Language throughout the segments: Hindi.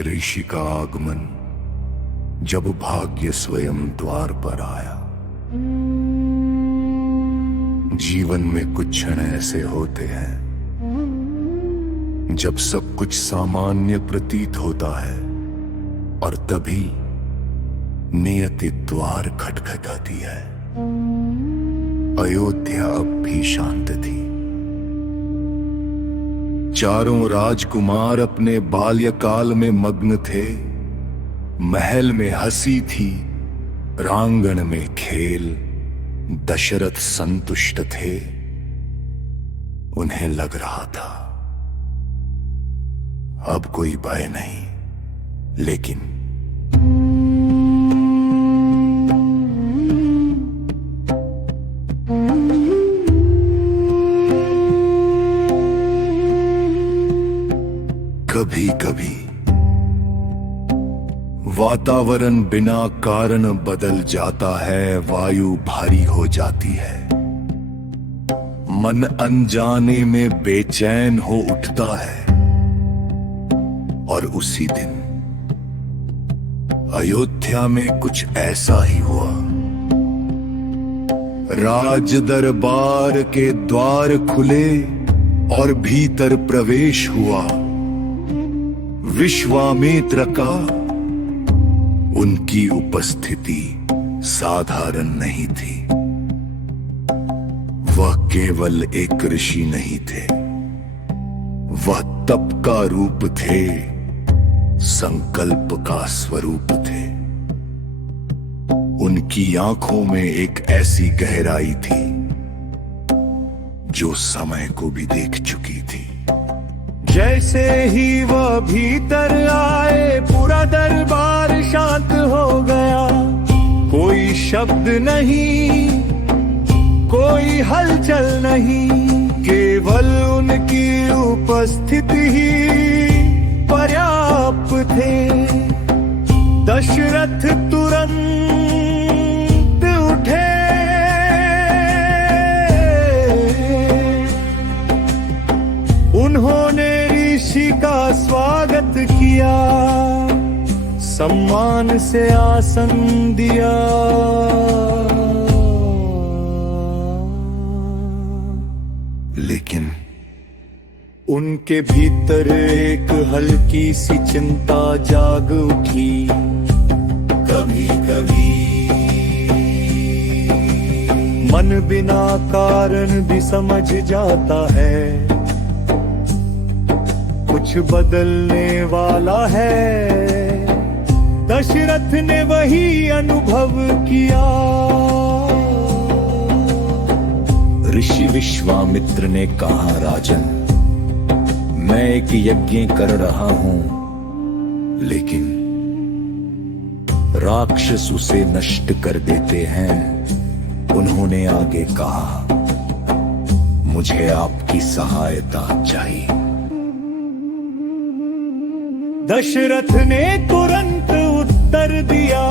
ऋषि का आगमन जब भाग्य स्वयं द्वार पर आया। जीवन में कुछ क्षण ऐसे होते हैं जब सब कुछ सामान्य प्रतीत होता है और तभी नियति द्वार खटखटाती है। अयोध्या अब भी शांत थी। चारों राजकुमार अपने बाल्यकाल में मग्न थे। महल में हंसी थी, प्रांगण में खेल। दशरथ संतुष्ट थे। उन्हें लग रहा था अब कोई भय नहीं, लेकिन कभी कभी वातावरण बिना कारण बदल जाता है। वायु भारी हो जाती है, मन अनजाने में बेचैन हो उठता है। और उसी दिन अयोध्या में कुछ ऐसा ही हुआ। राज दरबार के द्वार खुले और भीतर प्रवेश हुआ। विश्वामित्र का उनकी उपस्थिति साधारण नहीं थी। वह केवल एक ऋषि नहीं थे, वह तप का रूप थे, संकल्प का स्वरूप थे। उनकी आंखों में एक ऐसी गहराई थी जो समय को भी देख चुकी थी। जैसे ही वह भीतर आए, पूरा दरबार शांत हो गया। कोई शब्द नहीं, कोई हलचल नहीं, केवल उनकी उपस्थिति ही पर्याप्त थे। दशरथ तुरंत उठे। उन्होंने ऋषि का स्वागत किया, सम्मान से आसन दिया। लेकिन उनके भीतर एक हल्की सी चिंता जाग उठी। कभी कभी मन बिना कारण भी समझ जाता है कुछ बदलने वाला है। दशरथ ने वही अनुभव किया। ऋषि विश्वामित्र ने कहा, राजन, मैं एक यज्ञ कर रहा हूं, लेकिन राक्षस उसे नष्ट कर देते हैं। उन्होंने आगे कहा, मुझे आपकी सहायता चाहिए। दशरथ ने तुरंत उत्तर दिया,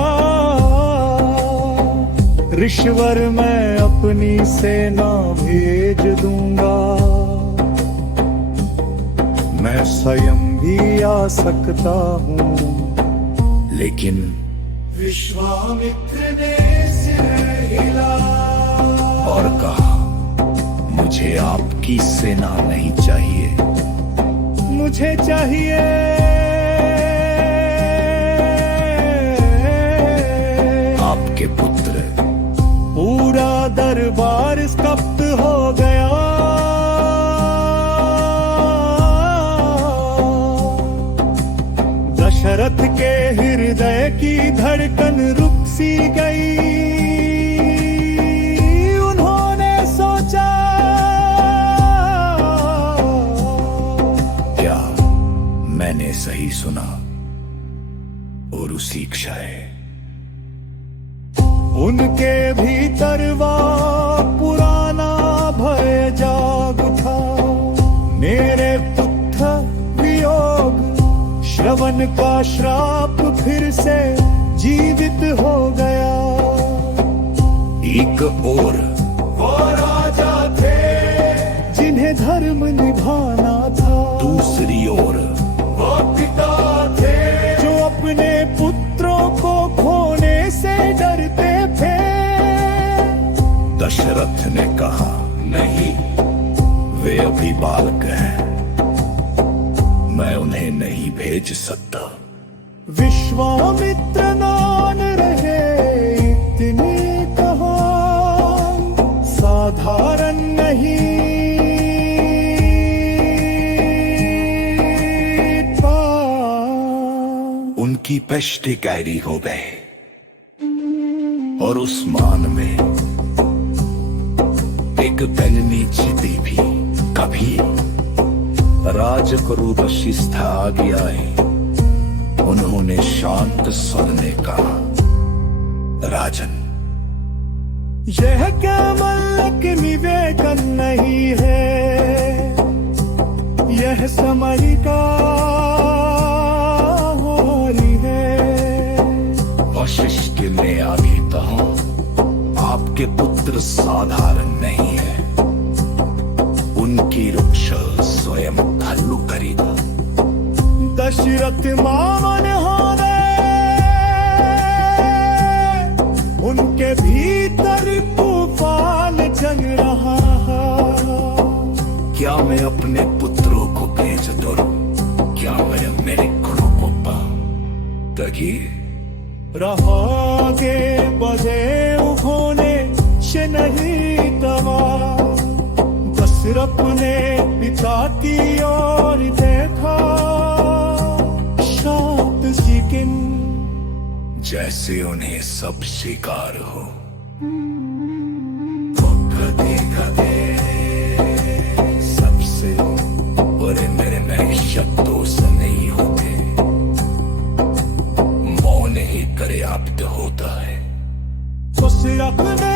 ऋषवर, मैं अपनी सेना भेज दूंगा। मैं स्वयं भी आ सकता हूं। लेकिन विश्वामित्र ने सिर हिला और कहा, मुझे आपकी सेना नहीं चाहिए, मुझे चाहिए आपके पुत्र। पूरा दरबार स्तब्ध हो गया। दशरथ के हृदय की धड़कन रुक सी गई। उन्होंने सोचा, क्या मैंने सही सुना? और उसी क्षण उनके भीतर वह पुराना भय जाग उठा। मेरे पुत्र वियोग, श्रवण का श्राप फिर से जीवित हो गया। एक और वो राजा थे जिन्हें धर्म निभाना था। दूसरी ओर वो पिता थे अपने पुत्रों को खोने से डरते थे। दशरथ ने कहा, नहीं, वे अभी बालक हैं, मैं उन्हें नहीं भेज सकता। विश्वामित्र मान रहे, इतनी कहा, साधारण नहीं था। उनकी पृष्ठ गहरी हो गए और उस मान में एक बननी चिति भी कभी राजगुरु वशिष्ठ आगे आए। उन्होंने शांत स्वर में कहा, राजन, यह केवल विवेकन नहीं है, यह समय का होरी है। वशिष्ठ ने आगे कहा, आपके पुत्र साधारण नहीं है, उनकी रक्षा स्वयं भालू करेगा। दशरथ मामन हो गए, उनके भीतर तूफान जग रहा है। क्या मैं अपने पुत्रों को भेज दूं? क्या मैं मेरे गुरु को पाऊं? तगी रहोगे बजे उन्होंने से नहीं तवा। दशरथ ने पिता की ओर देखा, शांत सिकिन जैसे उन्हें सब स्वीकार हो। वो कदे कदे सबसे बड़े मेरे में शब्दों से नहीं होते, मौन ही पर्याप्त होता है। दशरथ ने